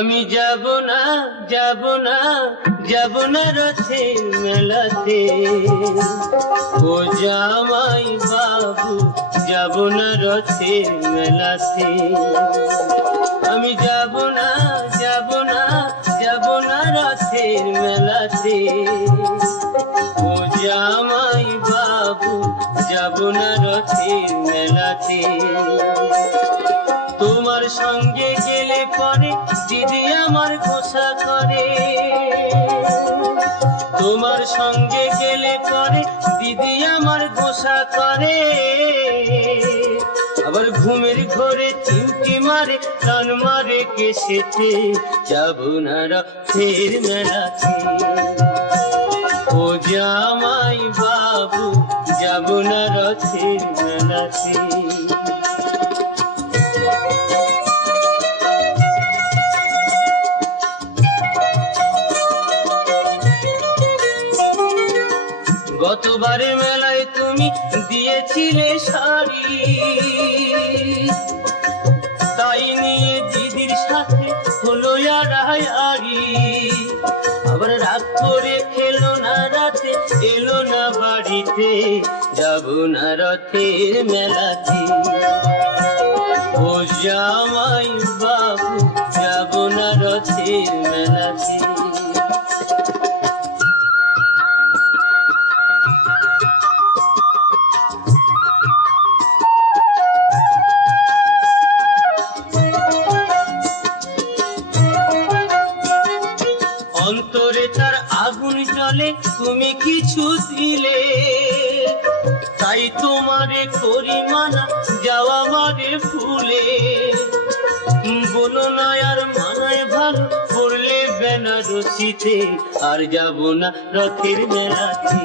আমি যাব না যাব না যাব না রথের মেলাতে, ও জামাই বাবু যাব না রথের মেলাতে। আমি যাব না যাব না যাব না রথের মেলাতে, ও জামাই বাবু যাব না রথের মেলাতে। তোমার সঙ্গে গেলে পরে দিদি আমার গোসা করে, তোমার সঙ্গে গেলে পরে দিদি আমার গোসা করে। আবার ঘুমের ঘরে চিমটি মারে টান মারে কেসেতে, যাব না রথের মেলাতে, ও জামাই বাবু যাব না রথের মেলাতে। গতবারে মেলায় তুমি দিয়েছিলে শাড়ি, তাই নিয়ে দিদির সাথে হলো আড়াআড়ি। আবার রাত করে খেলো না রাতে এলো না বাড়িতে, যাব না রথের মেলাতে, ও জামাই বাবু যাব না রথের মেলাতে। অন্তরে তার আগুন জ্বলে তুমি কিছু দিলে, তাই তোমারে করি মানা যাওয়া মারে ফুলে। বলো না আর মানায় ভালো পড়লে বেনারসিতে, আর যাব না রথের মেলাতে,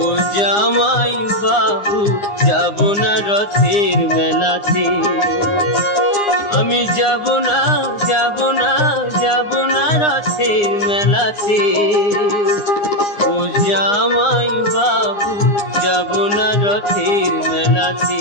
ও জামাই বাবু যাব না রথের মেলাতে। আমি যাব না যাব না যাব না রথের মেলাতে, ও জামাই বাবু যাব না রথের মেলাতে।